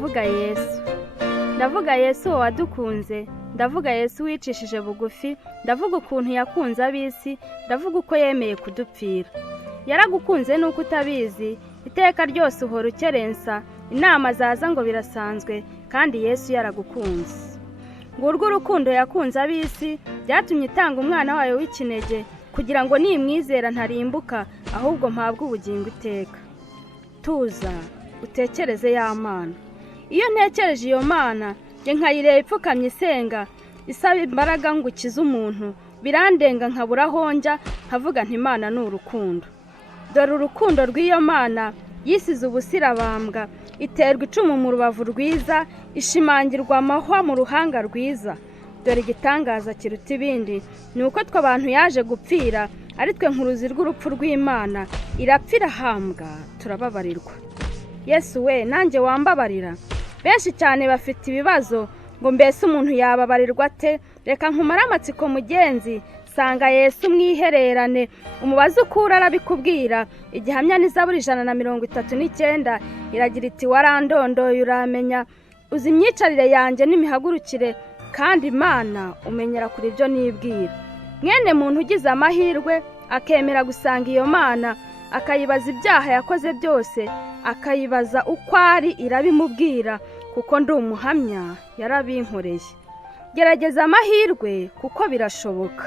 ndavuga Yesu. Ndavuga Yesu wadukunze, ndavuga Yesu wicishije bugufi, ndavuga ukuntu yakunze ab'isi, ndavuga uko yemeye kudupfira. Yaragukunze nuko utabizi, iteka ryose uhora ukerensa, inama zaza ngo birasanzwe, kandi Yesu yaragukunze. Ngurwo urukundo yakunze ab'isi, byatumye itanga umwana wayo w'ikinege, kugira ngo nimwizera ntarimbuka, ahubwo mpabwe ubugingo iteka. Tuza, utekereze ya Mana. Iyo ntekereje iyo Mana, nge nkayireba ipfukamye isenga, isaba imbaraga ngo ukize umuntu, birandenga nkabura aho njya, nkavuga nti Imana ni urukundo. Dore urukundo rw'iyo Mana, yisize ubusirabambwa, iterwa icumu mu rubavu rwiza, ishimangirwa amahwa mu ruhanga rwiza. Dore igitangaza kiruta ibindi, ni uko twe abantu yaje gupfira, ari twe nkuruzi rw'urupfu rw'Imana, irapfa irahambwa, turababarirwa. Yesu we, nanjye wambabarira. Benshi cyane bafite ibibazo, ngo mbese umuntu yababarirwa ate? Reka nkumare amatsiko mugenzi, sanga Yesu mwihererane, umubaze ukura arabikubwira. Igihamya ni Zaburi 139 iragira iti warandondoye uramenya, uzi imyicarire yanjye n'imihagurukire, kandi Imana umenyera kuri ibyo nibwira. Mwene muntu ugize amahirwe akemera gusanga iyo Mana, akayibaza ibyaha yakoze byose, akayibaza uko ari, irabimubwira, kuko ndi umuhamya yarabinkoreye. Gerageza amahirwe kuko birashoboka.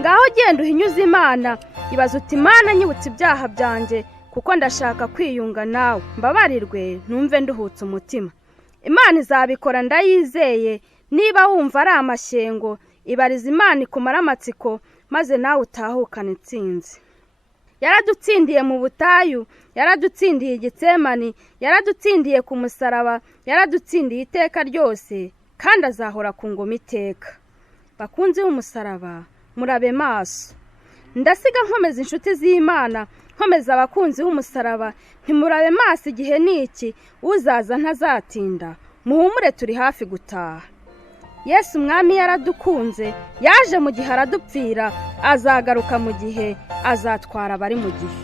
Ngaho genda uhinyuze Imana, ibaza uti Imana nyibutse ibyaha byanjye, kuko ndashaka kwiyunga nawe, mbabarirwe numve nduhutse umutima. Imana izabikora ndayizeye. Niba wumva ari amashyengo, ibariza Imana ikumara amatsiko, maze nawe utahukana intsinzi. Yaradutsindiye mu butayu, yaradutsindiye Getsemani, yaradutsindiye ku musaraba, yaradutsindiye iteka ryose, kandi azahora ku ngoma iteka. Bakunzi b'umusaraba, murabe maso. Ndasiga nkomeza inshuti z'Imana, nkomeza abakunzi b'umusaraba, ntimurabe maso, igihe niki, uzaza ntazatinda. Muhumure, turi hafi gutaha. Yesu umwami yaradukunze, yaje mu gihe aradupfira, azagaruka mu gihe, azatwara abari mu gihe.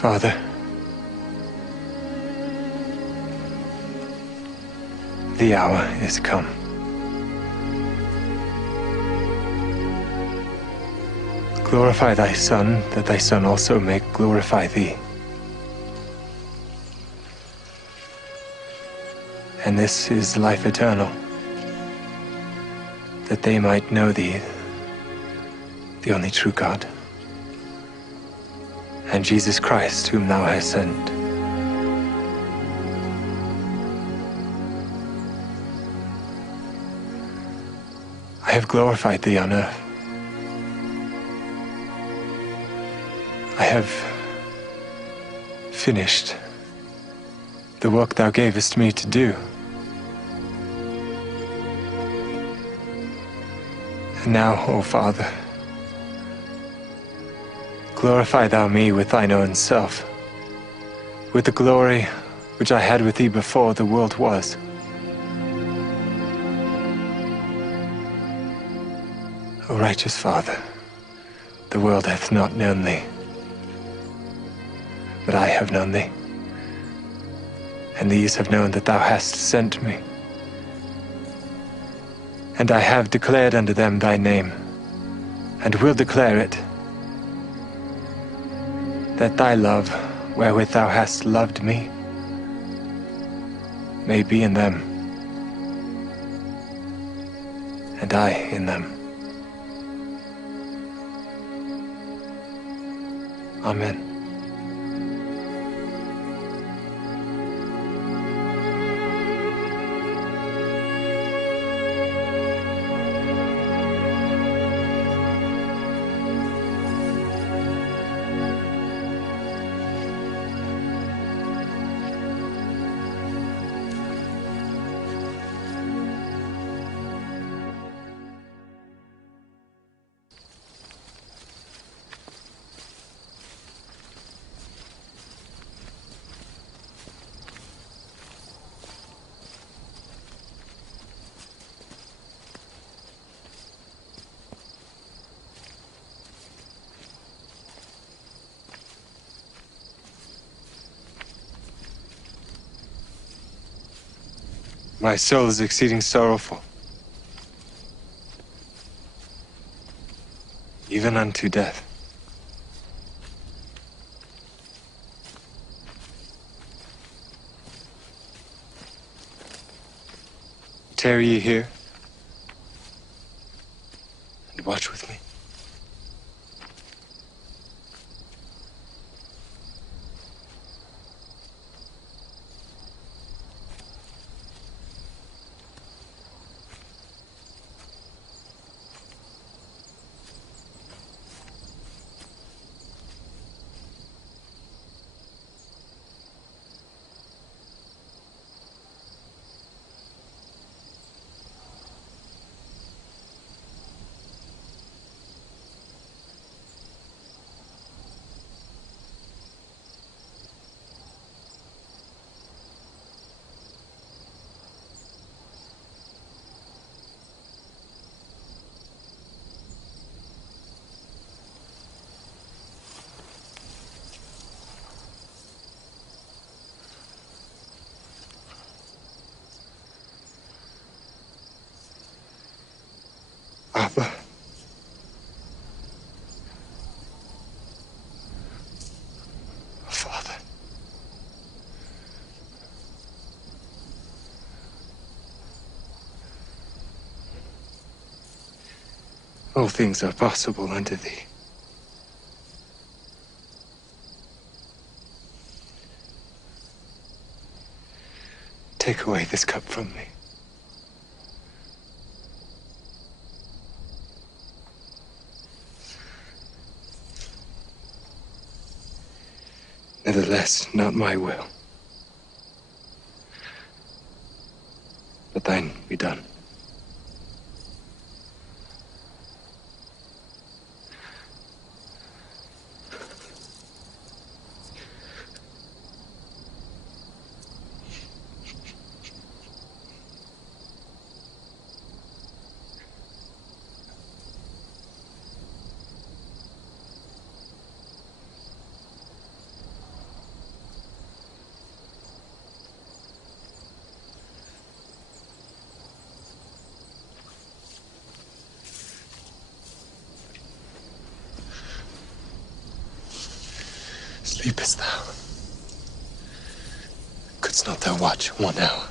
Father, the hour is come. Glorify thy Son, that thy Son also may glorify thee. And this is life eternal, that they might know thee, the only true God, and Jesus Christ, whom thou hast sent. I have glorified thee on earth. I have finished the work thou gavest me to do. And now, O Father, glorify thou me with thine own self, with the glory which I had with thee before the world was. O righteous Father, the world hath not known thee, but I have known thee, and these have known that thou hast sent me. And I have declared unto them thy name, and will declare it, that thy love, wherewith thou hast loved me, may be in them, and I in them. Amen. My soul is exceeding sorrowful, even unto death. Tarry ye here, and watch with me. Abba. Father. All things are possible unto thee. Take away this cup from me. Nevertheless, not my will, but thine be done. Sleepest thou? Couldst not thou watch 1 hour?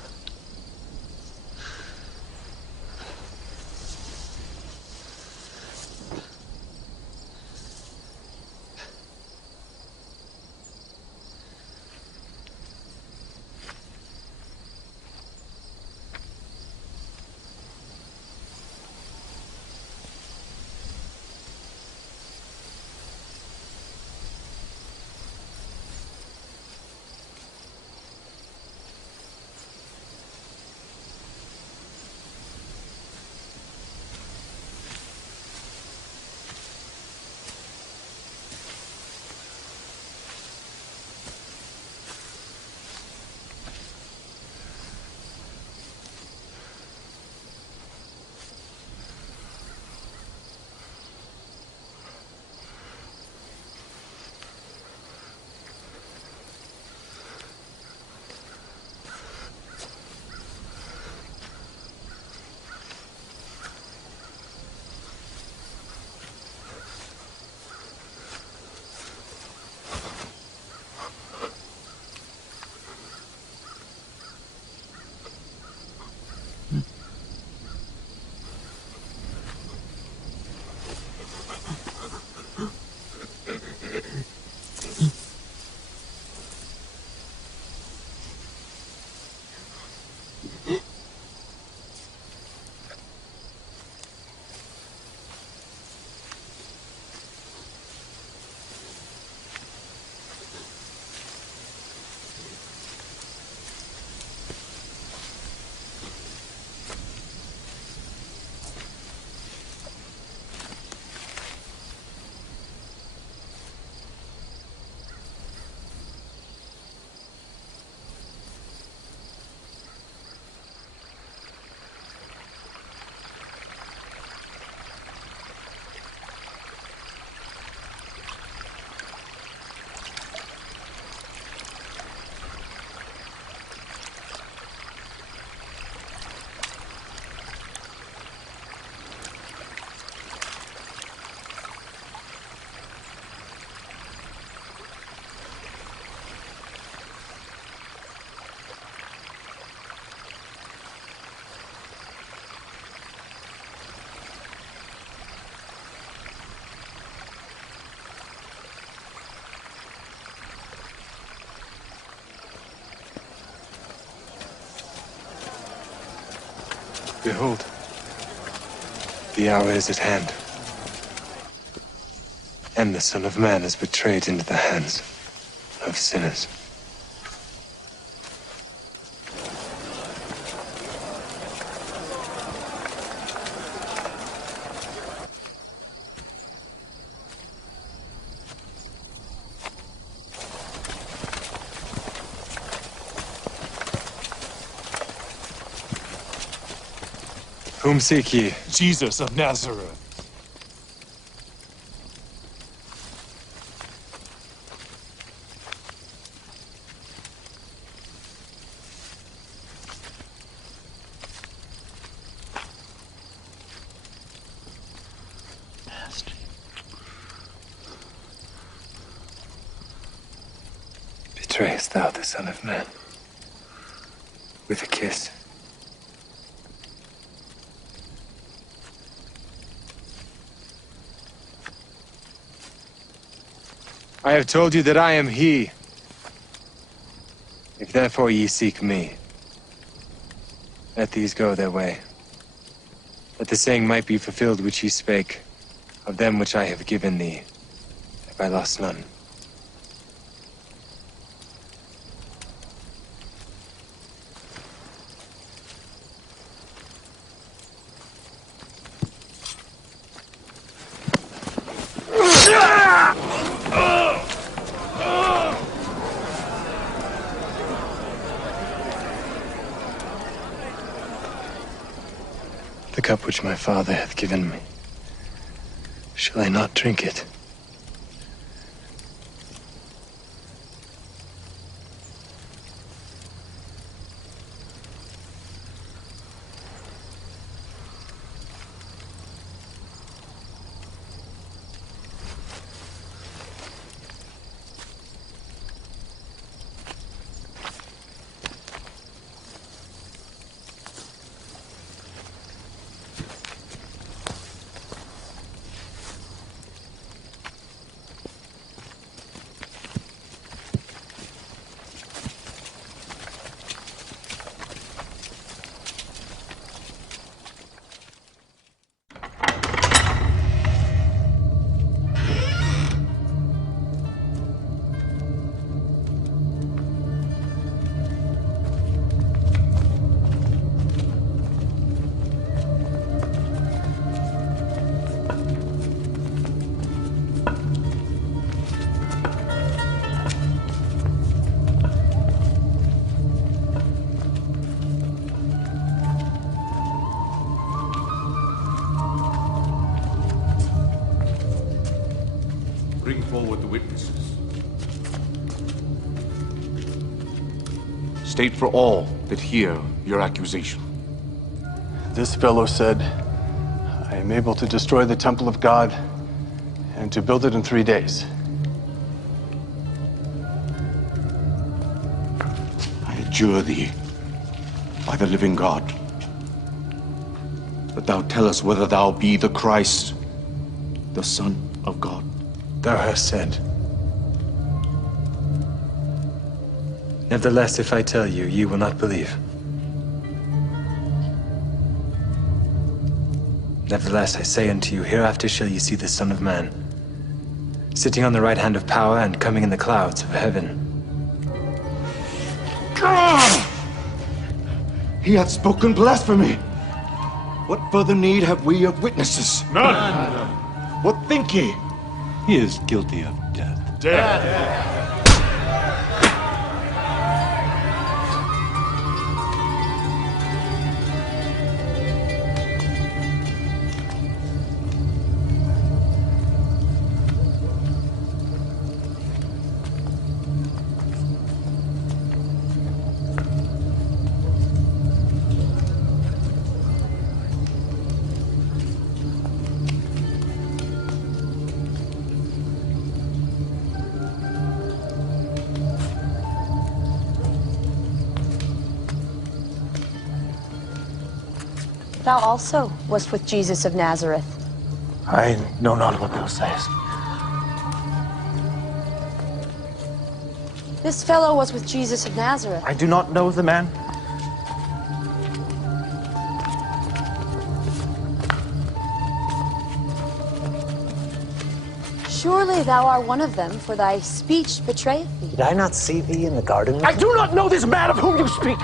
Behold, the hour is at hand, and the Son of Man is betrayed into the hands of sinners. Whom seek ye? Jesus of Nazareth. Master. Betrayest thou the Son of Man with a kiss? I have told you that I am he. If therefore ye seek me, let these go their way, that the saying might be fulfilled which he spake, of them which I have given thee, have I lost none. The cup which my Father hath given me, shall I not drink it? forward the witnesses. State for all that hear your accusation. This fellow said, I am able to destroy the temple of God and to build it in 3 days. I adjure thee by the living God that thou tell us whether thou be the Christ, the Son of God. Thou hast said. Nevertheless, if I tell you, ye will not believe. Nevertheless, I say unto you, hereafter shall ye see the Son of Man, sitting on the right hand of power and coming in the clouds of heaven. He hath spoken blasphemy. What further need have we of witnesses? None. What think ye? He is guilty of death. Death. Thou also wast with Jesus of Nazareth. I know not what thou sayest. This fellow was with Jesus of Nazareth. I do not know the man. Surely thou art one of them, for thy speech betrayeth thee. Did I not see thee in the garden? I do not know this man of whom you speak.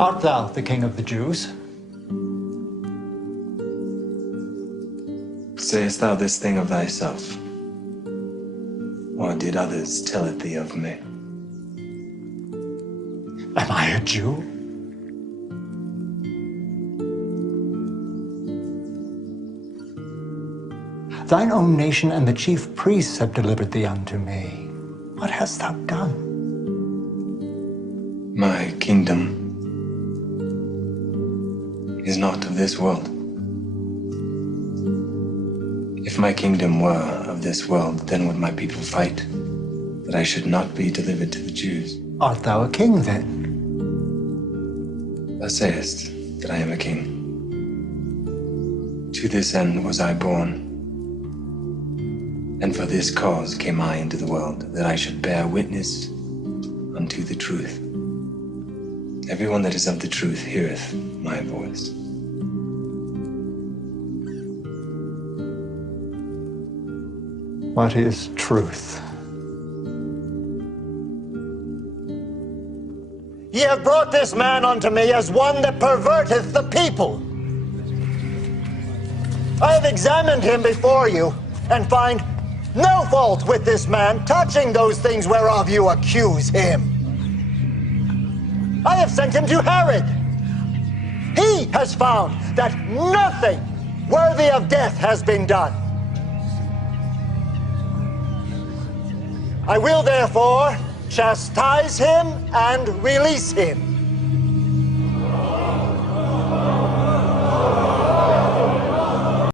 Art thou the King of the Jews? Sayest thou this thing of thyself? Or did others tell it thee of me? Am I a Jew? Thine own nation and the chief priests have delivered thee unto me. What hast thou done? My kingdom is not of this world. If my kingdom were of this world, then would my people fight, that I should not be delivered to the Jews. Art thou a king then? Thou sayest that I am a king. To this end was I born, And for this cause came I into the world, that I should bear witness unto the truth. Everyone that is of the truth heareth my voice. What is truth? Ye have brought this man unto me as one that perverteth the people. I have examined him before you, and find no fault with this man touching those things whereof you accuse him. I have sent him to Herod. He has found that nothing worthy of death has been done. I will therefore chastise him and release him.